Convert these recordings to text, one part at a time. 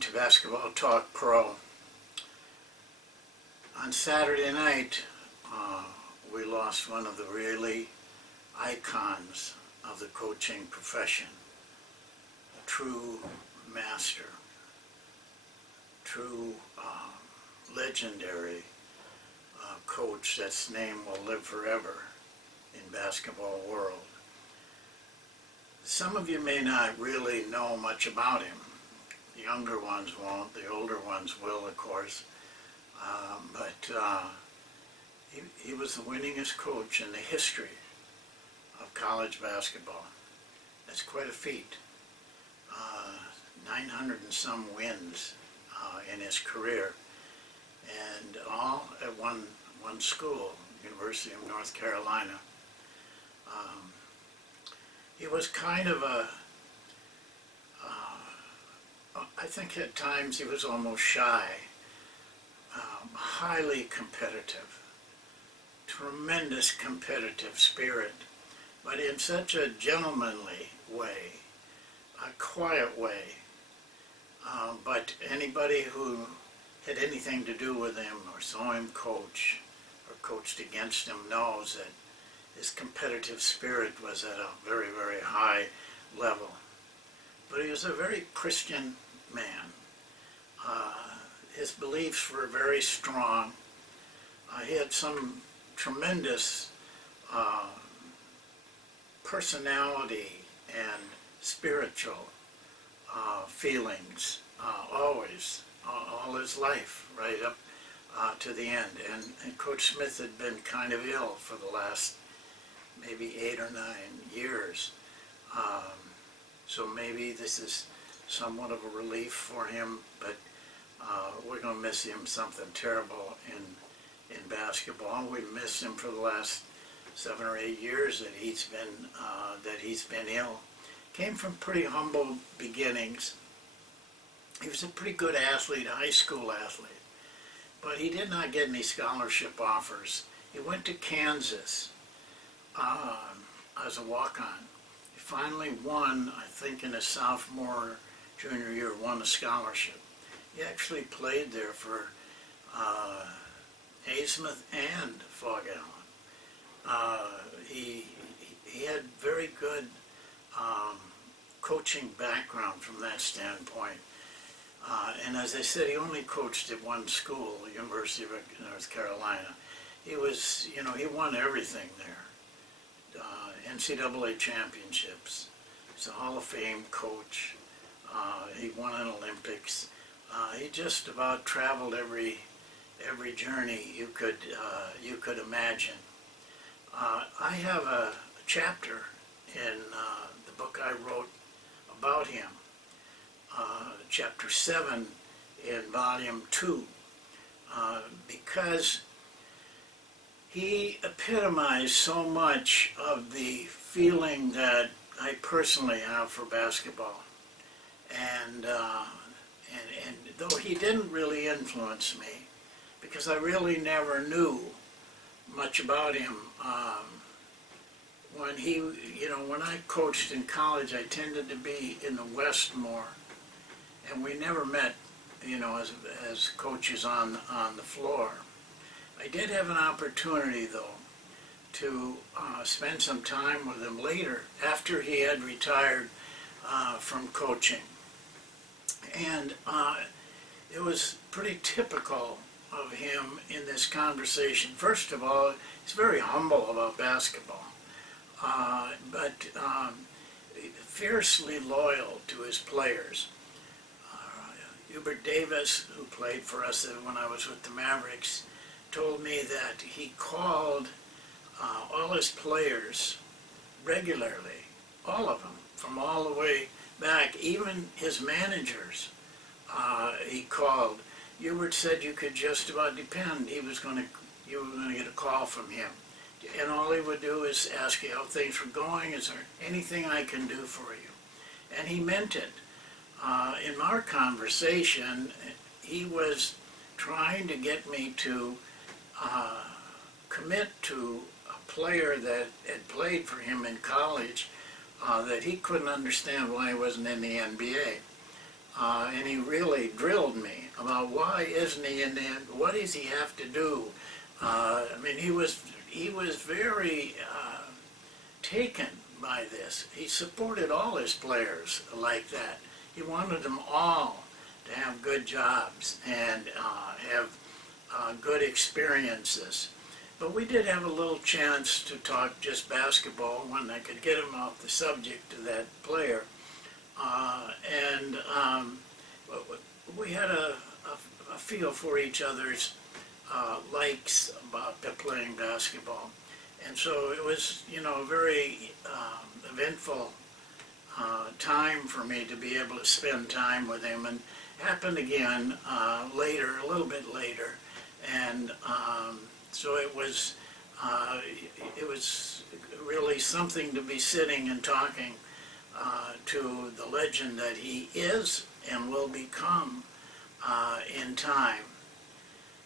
welcome to Basketball Talk Pro. On Saturday night, we lost one of the really icons of the coaching profession, a true master, true legendary coach that's name will live forever in basketball world. Some of you may not really know much about him. The younger ones won't, the older ones will, of course. But he was the winningest coach in the history of college basketball. That's quite a feat. 900 and some wins in his career, and all at one school, University of North Carolina. He was kind of I think at times he was almost shy, highly competitive, tremendous competitive spirit, but in such a gentlemanly way, a quiet way. But anybody who had anything to do with him or saw him coach or coached against him knows that his competitive spirit was at a very, very high level. But he was a very Christian man. His beliefs were very strong. He had some tremendous personality and spiritual feelings always, all his life, right up to the end. And Coach Smith had been kind of ill for the last maybe 8 or 9 years. So maybe this is somewhat of a relief for him, but we're going to miss him something terrible in basketball. We've missed him for the last 7 or 8 years that he's been ill. Came from pretty humble beginnings. He was a pretty good athlete, a high school athlete, but he did not get any scholarship offers. He went to Kansas as a walk-on. He finally won, I think in his sophomore, junior year, won a scholarship. He actually played there for Naismith and Fog Allen. He had very good coaching background from that standpoint. And as I said, he only coached at one school, the University of North Carolina. He was, he won everything there. NCAA championships. He's a Hall of Fame coach. He won an Olympics. He just about traveled every journey you could imagine. I have a chapter in the book I wrote about him, chapter 7 in volume 2, because he epitomized so much of the feeling that I personally have for basketball. And though he didn't really influence me, because I really never knew much about him, when I coached in college, I tended to be in the West more, and we never met, as coaches on the floor. I did have an opportunity, though, to spend some time with him later, after he had retired from coaching. And it was pretty typical of him in this conversation. First of all, he's very humble about basketball, but fiercely loyal to his players. Hubert Davis, who played for us when I was with the Mavericks, told me that he called all his players regularly, all of them, from all the way back, even his managers. He called. Hubert said you could just about depend. You were going to get a call from him, and all he would do is ask you how things were going. Is there anything I can do for you? And he meant it. In our conversation, he was trying to get me to commit to a player that had played for him in college that he couldn't understand why he wasn't in the NBA. and he really drilled me about why isn't he in the end? What does he have to do? I mean, he was very taken by this. He supported all his players like that. He wanted them all to have good jobs and have good experiences. But we did have a little chance to talk just basketball when I could get him off the subject of that player. And we had a feel for each other's likes about playing basketball. And so it was, you know, a very eventful time for me to be able to spend time with him. And happened again later, a little bit later. And so it was really something to be sitting and talking to the legend that he is and will become in time.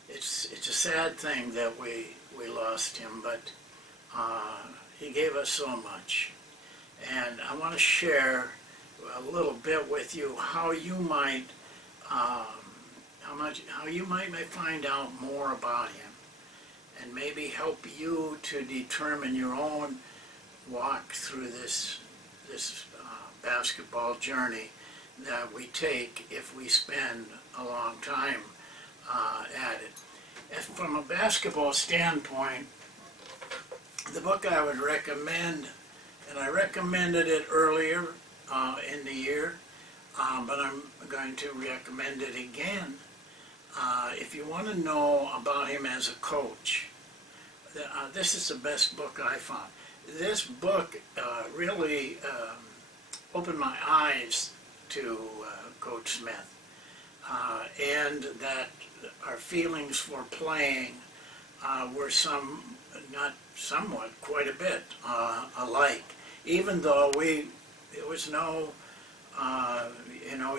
It's a sad thing that we lost him, but he gave us so much. And I want to share a little bit with you how you might find out more about him, and maybe help you to determine your own walk through this basketball journey that we take if we spend a long time at it. As from a basketball standpoint, the book I would recommend, and I recommended it earlier in the year, but I'm going to recommend it again. If you want to know about him as a coach, this is the best book I found. This book really opened my eyes to Coach Smith, and that our feelings for playing were quite a bit alike. Even though there was no,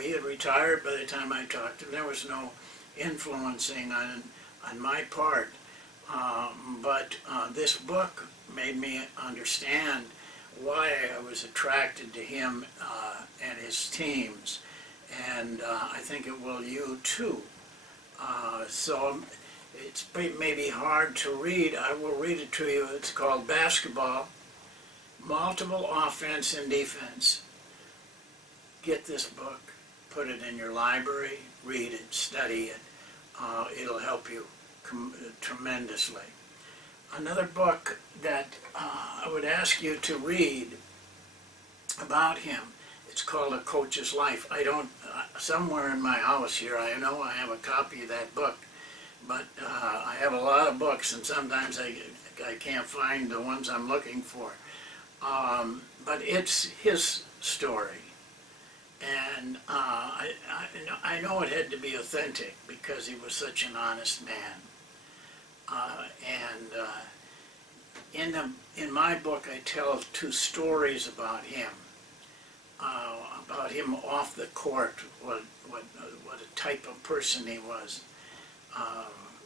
he had retired by the time I talked to him. There was no influencing on my part. But this book made me understand why I was attracted to him and his teams, and I think it will you too. So it's maybe hard to read. I will read it to you. It's called Basketball, Multiple Offense and Defense. Get this book, put it in your library, read it, study it. It'll help you tremendously. Another book that I would ask you to read about him, it's called A Coach's Life. I don't, somewhere in my house here, I know I have a copy of that book, but I have a lot of books, and sometimes I can't find the ones I'm looking for. But it's his story. And I know it had to be authentic because he was such an honest man. In my book, I tell two stories about him off the court, what a type of person he was.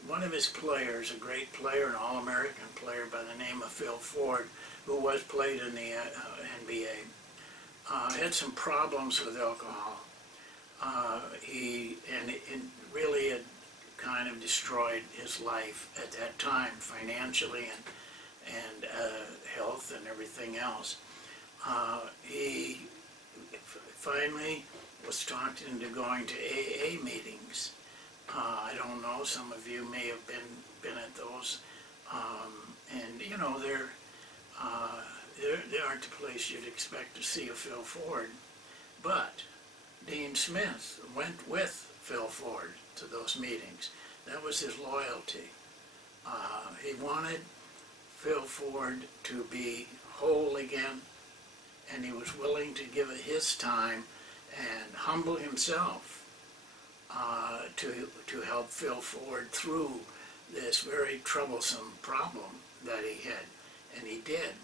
One of his players, a great player, an All-American player by the name of Phil Ford, who was played in the NBA, had some problems with alcohol. He really had kind of destroyed his life at that time, financially and health and everything else. He finally was talked into going to AA meetings. I don't know, some of you may have been at those, and you know, they aren't the place you'd expect to see a Phil Ford. But Dean Smith went with Phil Ford to those meetings. That was his loyalty. He wanted Phil Ford to be whole again, and he was willing to give it his time and humble himself to help Phil Ford through this very troublesome problem that he had, and he did.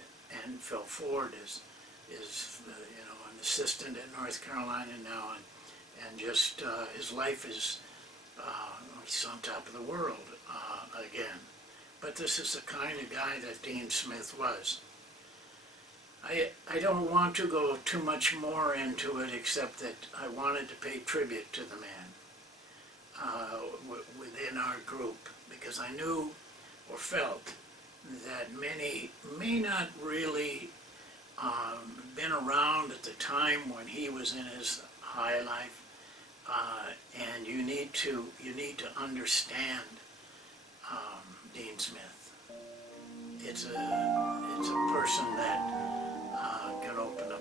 And Phil Ford is an assistant at North Carolina now, and just his life is he's on top of the world again. But this is the kind of guy that Dean Smith was. I don't want to go too much more into it, except that I wanted to pay tribute to the man within our group, because I knew or felt that many may not really been around at the time when he was in his high life, and you need to understand Dean Smith. It's a person that can open